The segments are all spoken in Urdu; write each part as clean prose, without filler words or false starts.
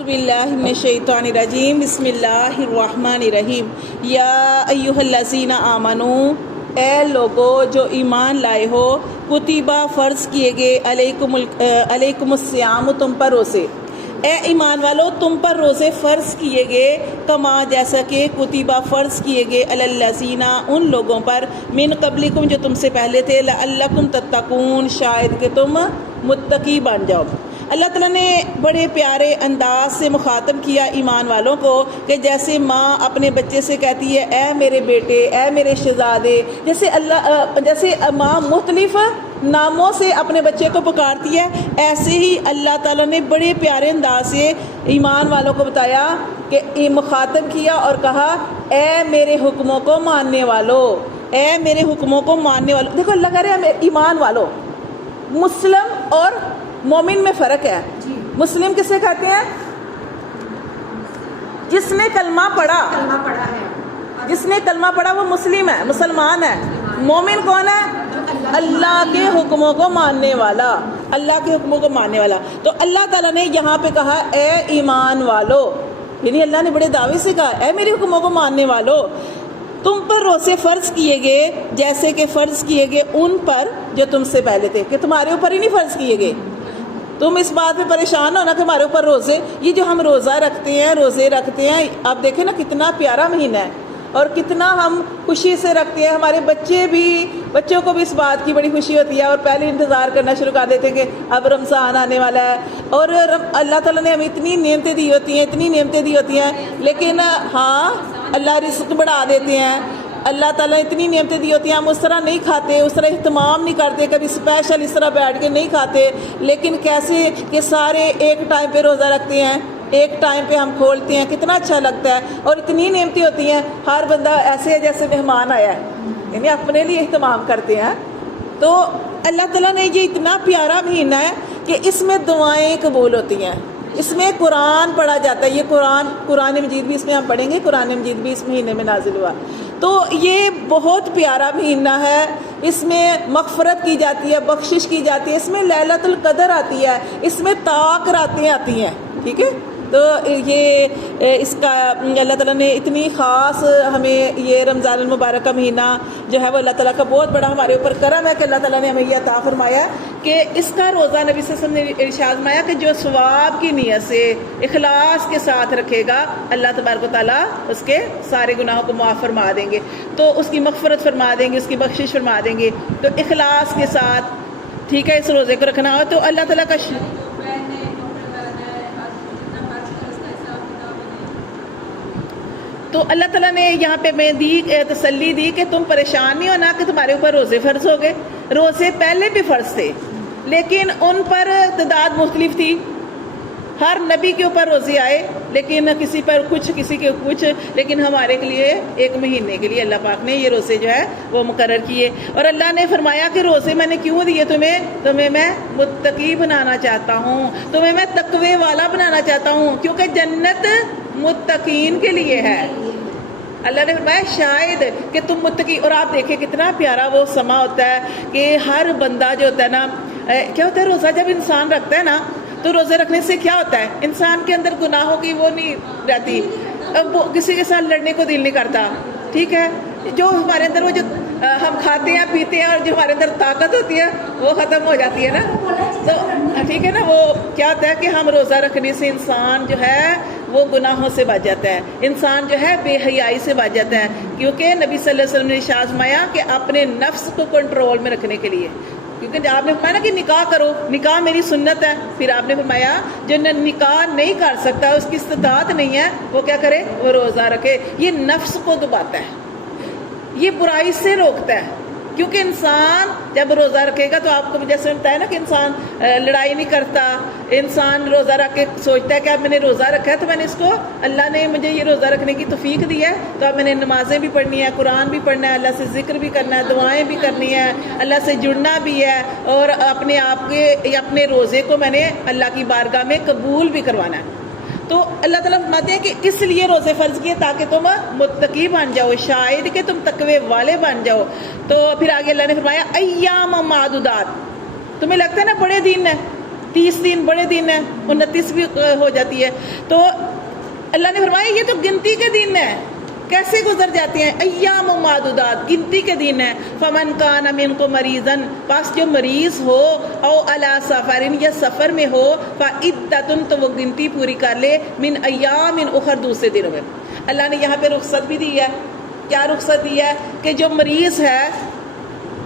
باللہ من الشیطان الرجیم بسم اللہ الرحمن الرحیم یا ایہا الذین آمنوا اے لوگو جو ایمان لائے ہو کتبہ فرض کیے گئے علیکم الصیام تم پر روزے اے ایمان والو تم پر روزے فرض کیے گئے کما جیسا کہ کتبہ فرض کیے گئے علی الذین ان لوگوں پر من قبلکم جو تم سے پہلے تھے لعلکم تتقون شاید کہ تم متقی بن جاؤ۔ اللہ تعالیٰ نے بڑے پیارے انداز سے مخاطب کیا ایمان والوں کو کہ جیسے ماں اپنے بچے سے کہتی ہے اے میرے بیٹے اے میرے شہزادے، جیسے ماں مختلف ناموں سے اپنے بچے کو پکارتی ہے، ایسے ہی اللہ تعالیٰ نے بڑے پیارے انداز سے ایمان والوں کو بتایا کہ مخاطب کیا اور کہا اے میرے حکموں کو ماننے والو، اے میرے حکموں کو ماننے والو۔ دیکھو اللہ کہہ رہے ہیں ایمان والو، مسلم اور مومن میں فرق ہے۔ مسلم کسے کہتے ہیں؟ جس نے کلمہ پڑھا ہے، جس نے کلمہ پڑھا وہ مسلم ہے، مسلمان ہے۔ مومن کون ہے؟ اللہ کے حکموں کو ماننے والا، اللہ کے حکموں کو ماننے والا۔ تو اللہ تعالیٰ نے یہاں پہ کہا اے ایمان والو، یعنی اللہ نے بڑے دعوے سے کہا اے میرے حکموں کو ماننے والو، تم پر روزے فرض کیے گئے جیسے کہ فرض کیے گئے ان پر جو تم سے پہلے تھے، کہ تمہارے اوپر ہی نہیں فرض کیے گئے۔ تم اس بات پہ پریشان ہو نا کہ ہمارے اوپر روزے، یہ جو ہم روزے رکھتے ہیں، آپ دیکھیں نا کتنا پیارا مہینہ ہے اور کتنا ہم خوشی سے رکھتے ہیں۔ ہمارے بچوں کو بھی اس بات کی بڑی خوشی ہوتی ہے اور پہلے انتظار کرنا شروع کر دیتے ہیں کہ اب رمضان آنے والا ہے۔ اور اللہ تعالیٰ نے ہمیں اتنی نعمتیں دی ہوتی ہیں، لیکن ہاں اللہ رزق بڑھا دیتے ہیں۔ اللہ تعالیٰ نے اتنی نعمتیں دی ہوتی ہیں، ہم اس طرح نہیں کھاتے، اس طرح اہتمام نہیں کرتے، کبھی اسپیشل اس طرح بیٹھ کے نہیں کھاتے، لیکن کیسے کہ سارے ایک ٹائم پہ روزہ رکھتے ہیں، ایک ٹائم پہ ہم کھولتے ہیں، کتنا اچھا لگتا ہے۔ اور اتنی نعمتیں ہوتی ہیں، ہر بندہ ایسے ہے جیسے مہمان آیا ہے، یعنی اپنے لیے اہتمام کرتے ہیں۔ تو اللہ تعالیٰ نے یہ اتنا پیارا مہینہ ہے کہ اس میں دعائیں قبول ہوتی ہیں، اس میں قرآن پڑھا جاتا ہے۔ یہ قرآن مجید بھی اس میں ہم پڑھیں گے، قرآن مجید بھی اس مہینے میں نازل ہوا۔ تو یہ بہت پیارا مہینہ ہے، اس میں مغفرت کی جاتی ہے، بخشش کی جاتی ہے، اس میں لیلۃ القدر آتی ہے، اس میں طاق راتیں آتی ہیں، ٹھیک ہے۔ تو یہ اس کا اللہ تعالیٰ نے اتنی خاص ہمیں یہ رمضان المبارک کا مہینہ جو ہے وہ اللہ تعالیٰ کا بہت بڑا ہمارے اوپر کرم ہے کہ اللہ تعالیٰ نے ہمیں یہ عطا فرمایا کہ اس کا روزہ نبی صلی اللہ علیہ وسلم نے ارشاد فرمایا کہ جو ثواب کی نیت سے اخلاص کے ساتھ رکھے گا اللہ تبارک و تعالیٰ اس کے سارے گناہوں کو معاف فرما دیں گے، تو اس کی مغفرت فرما دیں گے، اس کی بخشش فرما دیں گے۔ تو اخلاص کے ساتھ ٹھیک ہے اس روزے کو رکھنا ہو تو اللہ تعالیٰ کا تو اللہ تعالیٰ نے یہاں پہ میں تسلی دی کہ تم پریشان نہیں ہونا کہ تمہارے اوپر روزے فرض ہو گئے۔ روزے پہلے بھی فرض تھے لیکن ان پر تعداد مختلف تھی، ہر نبی کے اوپر روزے آئے، لیکن کسی پر کچھ، کسی کے کچھ، لیکن ہمارے کے لیے ایک مہینے کے لیے اللہ پاک نے یہ روزے جو ہے وہ مقرر کیے۔ اور اللہ نے فرمایا کہ روزے میں نے کیوں دیے تمہیں میں متقی بنانا چاہتا ہوں، تمہیں میں تقوی والا بنانا چاہتا ہوں، کیونکہ جنت متقین کے لیے ہے۔ اللہ نے فرمایا شاید کہ تم متقی۔ اور آپ دیکھیں کتنا پیارا وہ سما ہوتا ہے کہ ہر بندہ جو ہوتا ہے نا، کیا ہوتا ہے روزہ جب انسان رکھتا ہے نا تو روزے رکھنے سے کیا ہوتا ہے، انسان کے اندر گناہوں کی وہ نہیں رہتی، اب وہ کسی کے ساتھ لڑنے کو دل نہیں کرتا، ٹھیک ہے۔ جو ہمارے اندر وہ جو ہم کھاتے ہیں پیتے ہیں اور جو ہمارے اندر طاقت ہوتی ہے وہ ختم ہو جاتی ہے نا، تو ٹھیک ہے نا۔ وہ کیا ہوتا ہے کہ ہم روزہ رکھنے سے انسان جو ہے وہ گناہوں سے بچ جاتا ہے، انسان جو ہے بے حیائی سے بچ جاتا ہے، کیونکہ نبی صلی اللہ علیہ وسلم نے ارشاد فرمایا کہ اپنے نفس کو کنٹرول میں رکھنے کے لیے، کیونکہ آپ نے فرمایا نا کہ نکاح کرو، نکاح میری سنت ہے، پھر آپ نے فرمایا جو نکاح نہیں کر سکتا، اس کی استطاعت نہیں ہے، وہ کیا کرے، وہ روزہ رکھے۔ یہ نفس کو دباتا ہے، یہ برائی سے روکتا ہے، کیونکہ انسان جب روزہ رکھے گا تو آپ کو جیسے بتایا نا کہ انسان لڑائی نہیں کرتا، انسان روزہ رکھ کے سوچتا ہے کہ اب میں نے روزہ رکھا ہے تو میں نے اس کو، اللہ نے مجھے یہ روزہ رکھنے کی توفیق دی ہے تو اب میں نے نمازیں بھی پڑھنی ہے، قرآن بھی پڑھنا ہے، اللہ سے ذکر بھی کرنا ہے، دعائیں بھی کرنی ہے، اللہ سے جڑنا بھی ہے، اور اپنے آپ کے اپنے روزے کو میں نے اللہ کی بارگاہ میں قبول بھی کروانا ہے۔ تو اللہ تعالیٰ فرماتے ہیں کہ اس لیے روزے فرض کیے تاکہ تم متقی بن جاؤ، شاید کہ تم تقوی والے بن جاؤ۔ تو پھر آگے اللہ نے فرمایا ایام معدودات، تمہیں لگتا ہے نا بڑے دن ہے، 30 دن بڑے دن ہیں، 29 بھی ہو جاتی ہے. تو اللہ نے فرمایا یہ تو گنتی کے دن ہیں، کیسے گزر جاتے ہیں؟ ایام معدودات، گنتی کے دن ہیں. فمن کان منکم مریضا، پس جو مریض ہو، او علی سفر، یا سفر میں ہو، فعدۃ، تو وہ گنتی پوری کر لے، من ایام اخر، دوسرے دنوں میں. اللہ نے یہاں پہ رخصت بھی دی ہے. کیا رخصت دی ہے؟ کہ جو مریض ہے،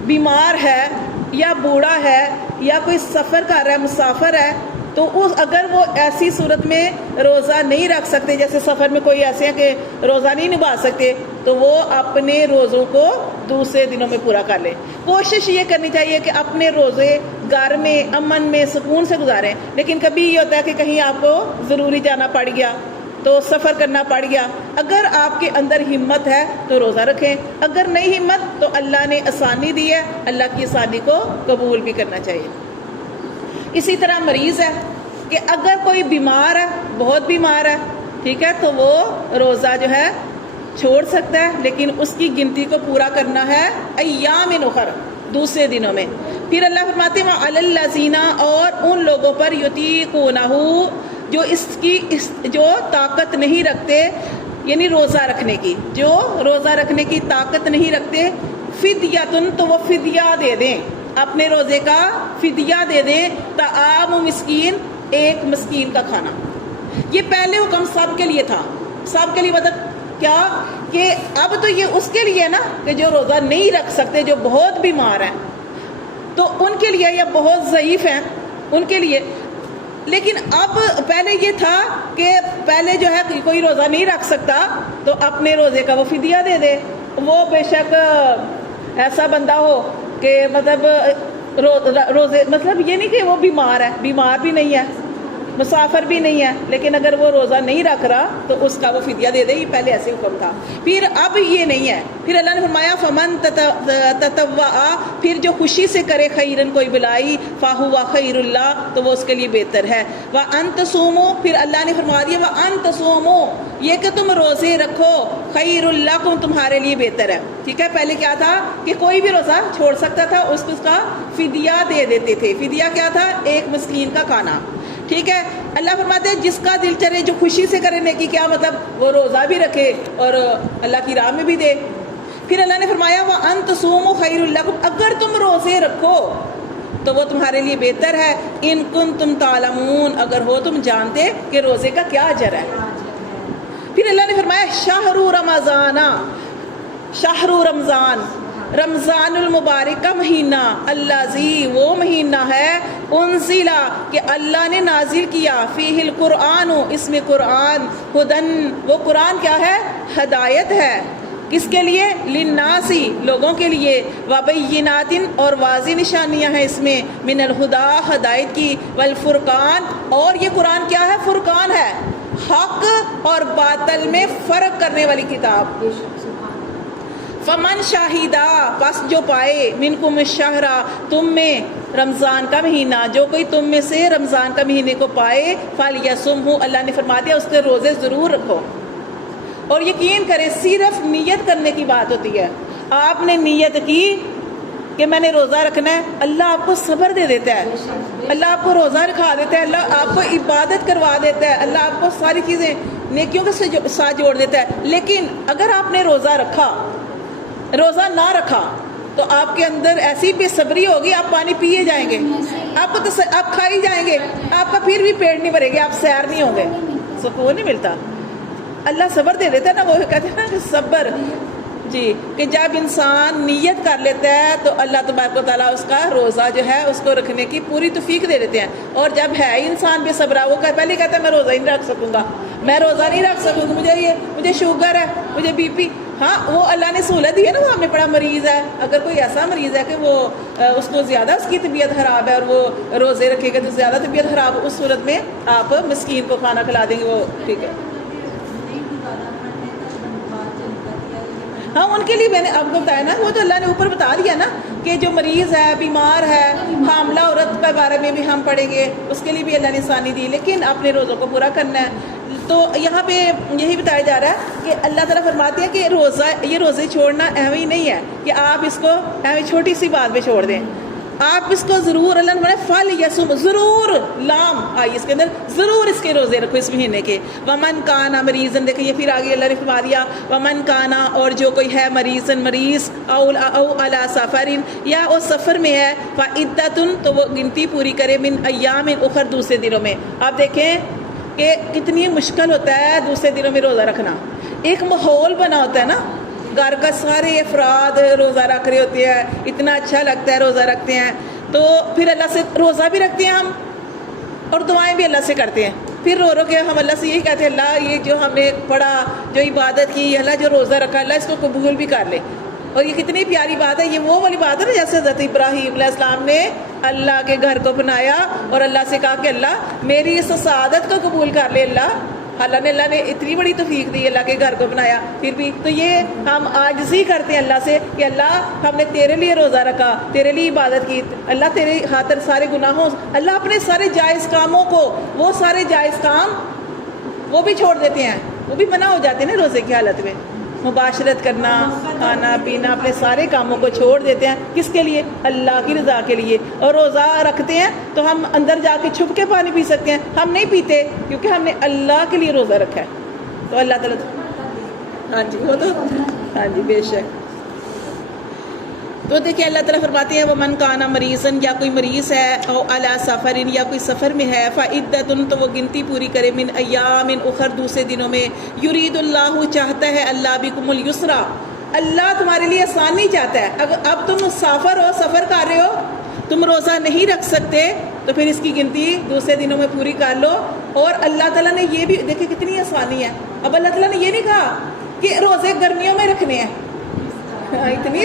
بیمار ہے، یا بوڑھا ہے، یا کوئی سفر کر رہا ہے، مسافر ہے، تو اگر وہ ایسی صورت میں روزہ نہیں رکھ سکتے، جیسے سفر میں کوئی ایسے ہیں کہ روزہ نہیں نبھا سکتے، تو وہ اپنے روزوں کو دوسرے دنوں میں پورا کر لیں. کوشش یہ کرنی چاہیے کہ اپنے روزے گھر میں امن میں سکون سے گزاریں. لیکن کبھی یہ ہوتا ہے کہ کہیں آپ کو ضروری جانا پڑ گیا، تو سفر کرنا پڑ گیا. اگر آپ کے اندر ہمت ہے تو روزہ رکھیں، اگر نہیں ہمت تو اللہ نے آسانی دی ہے، اللہ کی آسانی کو قبول بھی کرنا چاہیے. اسی طرح مریض ہے کہ اگر کوئی بیمار ہے، بہت بیمار ہے، ٹھیک ہے، تو وہ روزہ جو ہے چھوڑ سکتا ہے، لیکن اس کی گنتی کو پورا کرنا ہے ایام اخر، دوسرے دنوں میں. پھر اللہ فرماتے ہیں وَعَلَى الَّذِينَ، اور ان لوگوں پر یُطِيقُونَهُ، جو طاقت نہیں رکھتے، یعنی روزہ رکھنے کی، جو روزہ رکھنے کی طاقت نہیں رکھتے، فدیۃ، تو وہ فدیہ دے دیں، اپنے روزے کا فدیہ دے دیں. طعام مسکین، ایک مسکین کا کھانا. یہ پہلے حکم سب کے لیے تھا، سب کے لیے. مطلب کیا کہ اب تو یہ اس کے لیے نا کہ جو روزہ نہیں رکھ سکتے، جو بہت بیمار ہیں، تو ان کے لیے، یا بہت ضعیف ہیں ان کے لیے. لیکن اب پہلے یہ تھا کہ پہلے جو ہے کوئی روزہ نہیں رکھ سکتا تو اپنے روزے کا وہ فدیہ دے دے. وہ بے شک ایسا بندہ ہو کہ مطلب روزے، مطلب یہ نہیں کہ وہ بیمار ہے، بیمار بھی نہیں ہے، مسافر بھی نہیں ہے، لیکن اگر وہ روزہ نہیں رکھ رہا تو اس کا وہ فدیہ دے دے. یہ پہلے ایسے حکم تھا. پھر اب یہ نہیں ہے. پھر اللہ نے فرمایا فمن تطوع، پھر جو خوشی سے کرے خیرن، کوئی بلائی، فہو خیر اللہ، تو وہ اس کے لیے بہتر ہے. وان تصوموا، پھر اللہ نے فرما دیا وان تصوموا، یہ کہ تم روزے رکھو، خیر لکم، تمہارے لیے بہتر ہے. ٹھیک ہے، پہلے کیا تھا کہ کوئی بھی روزہ چھوڑ سکتا تھا، اس کا فدیہ دے دیتے تھے. فدیہ کیا تھا؟ ایک مسکین کا کھانا. ٹھیک ہے. اللہ فرماتے ہیں جس کا دل چلے، جو خوشی سے کرنے کی، کیا مطلب وہ روزہ بھی رکھے اور اللہ کی راہ میں بھی دے. پھر اللہ نے فرمایا وَأَن تَصُومُوا خَيْرٌ لَكُمْ، اگر تم روزے رکھو تو وہ تمہارے لیے بہتر ہے. ان کنتم تعلمون، اگر ہو تم جانتے کہ روزے کا کیا اجر ہے. پھر اللہ نے فرمایا شہر رمضان، شہر رمضان، رمضان المبارک کا مہینہ، الذی، وہ مہینہ ہے، انزلہ، کہ اللہ نے نازل کیا، فیہ القرآن، اس میں قرآن، ہدن، وہ قرآن کیا ہے؟ ہدایت ہے. کس کے لیے؟ للناسی، لوگوں کے لیے، وبینات، اور واضح نشانیاں ہیں اس میں، من الہدا، ہدایت کی، والفرقان، اور یہ قرآن کیا ہے؟ فرقان ہے، حق اور باطل میں فرق کرنے والی کتاب. فمن شاہدہ، پس جو پائے، منکم الشہر، تم میں رمضان کا مہینہ، جو کوئی تم میں سے رمضان کا مہینے کو پائے، فلیصمہ، اللہ نے فرما دیا اس کے روزے ضرور رکھو. اور یقین کریں صرف نیت کرنے کی بات ہوتی ہے. آپ نے نیت کی کہ میں نے روزہ رکھنا ہے، اللہ آپ کو صبر دے دیتا ہے، اللہ آپ کو روزہ رکھا دیتا ہے، اللہ آپ کو عبادت کروا دیتا ہے، اللہ آپ کو ساری چیزیں نیکیوں کے ساتھ جوڑ دیتا ہے. لیکن اگر آپ نے روزہ رکھا، روزہ نہ رکھا، تو آپ کے اندر ایسی بے صبری ہوگی، آپ پانی پیے جائیں گے، آپ کو آپ کھائی جائیں گے، آپ کا پھر بھی پیٹ نہیں بھرے گا، آپ سیر نہیں ہوں گے، سکون نہیں ملتا. اللہ صبر دے دیتا ہے نا، وہ کہتے ہیں نا کہ صبر، جی، کہ جب انسان نیت کر لیتا ہے تو اللہ تبارک و تعالیٰ اس کا روزہ جو ہے اس کو رکھنے کی پوری توفیق دے دیتے ہیں. اور جب ہے انسان بے صبرا، وہ پہلے کہتا ہے میں روزہ ہی نہیں رکھ سکوں گا، میں روزہ نہیں رکھ سکوں گا، مجھے شوگر ہے، مجھے بی پی. ہاں، وہ اللہ نے سہولت دی ہے نا، وہ ہم نے پڑھا مریض ہے، اگر کوئی ایسا مریض ہے کہ وہ اس کو زیادہ اس کی طبیعت خراب ہے اور وہ روزے رکھے گا تو زیادہ طبیعت خراب، اس صورت میں آپ مسکین کو کھانا کھلا دیں گے، وہ ٹھیک ہے. ہاں، ان کے لیے میں نے آپ کو بتایا نا، وہ تو اللہ نے اوپر بتا دیا نا کہ جو مریض ہے، بیمار ہے، حاملہ عورت کے بارے میں بھی ہم پڑھیں گے، اس کے لیے بھی اللہ نے آسانی دی، لیکن اپنے روزوں کو پورا کرنا ہے. تو یہاں پہ یہی بتایا جا رہا ہے کہ اللہ تعالیٰ فرماتے ہیں کہ یہ روزے چھوڑنا اہم ہی نہیں ہے کہ آپ اس کو اہم چھوٹی سی بات پہ چھوڑ دیں. آپ اس کو ضرور، اللہ نے فل یسم، ضرور لام آئی اس کے اندر، ضرور اس کے روزے رکھو اس مہینے کے. ومن کانا مریضن، دیکھیں یہ پھر آگے اللہ نے فرما دیا ومن کانا، اور جو کوئی ہے مریضن مریض، او علی سفرن، یا وہ سفر میں ہے، فعدتن، تو وہ گنتی پوری کرے، من ایام اخر، دوسرے دنوں میں. آپ دیکھیں کہ کتنی مشکل ہوتا ہے دوسرے دنوں میں روزہ رکھنا. ایک ماحول بنا ہوتا ہے نا، گھر کا سارے افراد روزہ رکھ رہے ہوتے ہیں، اتنا اچھا لگتا ہے روزہ رکھتے ہیں، تو پھر اللہ سے روزہ بھی رکھتے ہیں ہم اور دعائیں بھی اللہ سے کرتے ہیں. پھر رو رو کے ہم اللہ سے یہی کہتے ہیں اللہ یہ جو ہم نے پڑھا، جو عبادت کی، اللہ جو روزہ رکھا، اللہ اس کو قبول بھی کر لے. اور یہ کتنی پیاری بات ہے، یہ وہ والی بات ہے نا جیسے حضرت ابراہیم علیہ السلام نے اللہ کے گھر کو بنایا اور اللہ سے کہا کہ اللہ میری اس سعادت کو قبول کر لے. اللہ نے اتنی بڑی توفیق دی، اللہ کے گھر کو بنایا. پھر بھی تو یہ ہم عاجزی کرتے ہیں اللہ سے کہ اللہ ہم نے تیرے لیے روزہ رکھا، تیرے لیے عبادت کی، اللہ تیرے خاطر سارے گناہوں، اللہ اپنے سارے جائز کاموں کو، وہ سارے جائز کام وہ بھی چھوڑ دیتے ہیں، وہ بھی منع ہو جاتے ہیں نا روزے کی حالت میں. مباشرت کرنا، کھانا پینا، اپنے سارے کاموں کو چھوڑ دیتے ہیں. کس کے لیے؟ اللہ کی رضا کے لیے. اور روزہ رکھتے ہیں تو ہم اندر جا کے چھپ کے پانی پی سکتے ہیں، ہم نہیں پیتے کیونکہ ہم نے اللہ کے لیے روزہ رکھا ہے. تو اللہ تعالیٰ، ہاں جی وہ تو، ہاں جی بے شک. تو دیکھیں اللہ تعالیٰ فرماتے ہیں وہ من کانا مریضن، یا کوئی مریض ہے، او علی سفرن، یا کوئی سفر میں ہے، فعدتن، تو وہ گنتی پوری کرے، من ایام اخر، دوسرے دنوں میں. یرید اللہ، چاہتا ہے اللہ بکم الیسرا، اللہ تمہارے لیے آسانی چاہتا ہے. اگر اب تم مسافر ہو، سفر کر رہے ہو، تم روزہ نہیں رکھ سکتے تو پھر اس کی گنتی دوسرے دنوں میں پوری کر لو. اور اللہ تعالیٰ نے یہ بھی دیکھیں کتنی آسانی ہے. اب اللہ تعالیٰ نے یہ نہیں کہا کہ روزے گرمیوں میں رکھنے ہیں، اتنی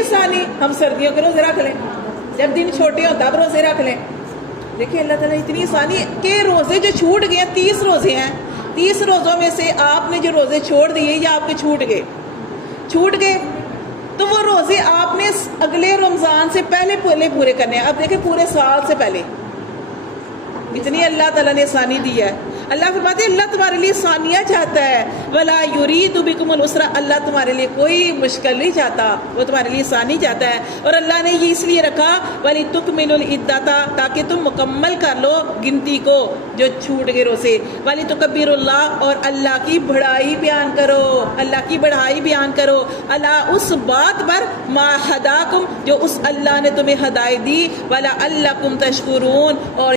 آسانی، ہم سردیوں کے روزے رکھ لیں، جب دن چھوٹے ہو تب روزے رکھ لیں. دیکھیں اللہ تعالیٰ اتنی آسانی کہ روزے جو چھوٹ گئے ہیں، 30 روزے ہیں، 30 روزوں میں سے آپ نے جو روزے چھوڑ دیے یا آپ کے چھوٹ گئے تو وہ روزے آپ نے اگلے رمضان سے پہلے پورے کرنے ہیں. اب دیکھیں پورے سال سے پہلے اتنی اللہ تعالیٰ نے آسانی دی ہے. اللہ فرماتے ہیں اللہ تمہارے لیے آسانیاں چاہتا ہے. ولا یرید بکم العسر، اللہ تمہارے لیے کوئی مشکل نہیں چاہتا، وہ تمہارے لیے آسانی چاہتا ہے. اور اللہ نے یہ اس لیے رکھا ولتکملوا العدۃ، تاکہ تم مکمل کر لو گنتی کو جو چھوٹ گئے روزے. ولتکبروا اللہ، اور اللہ کی بڑائی بیان کرو، اللہ کی بڑائی بیان کرو، اللہ اس بات پر ما ہداکم، جو اس اللہ نے تمہیں ہدایت دی، ولعلکم تشکرون، اور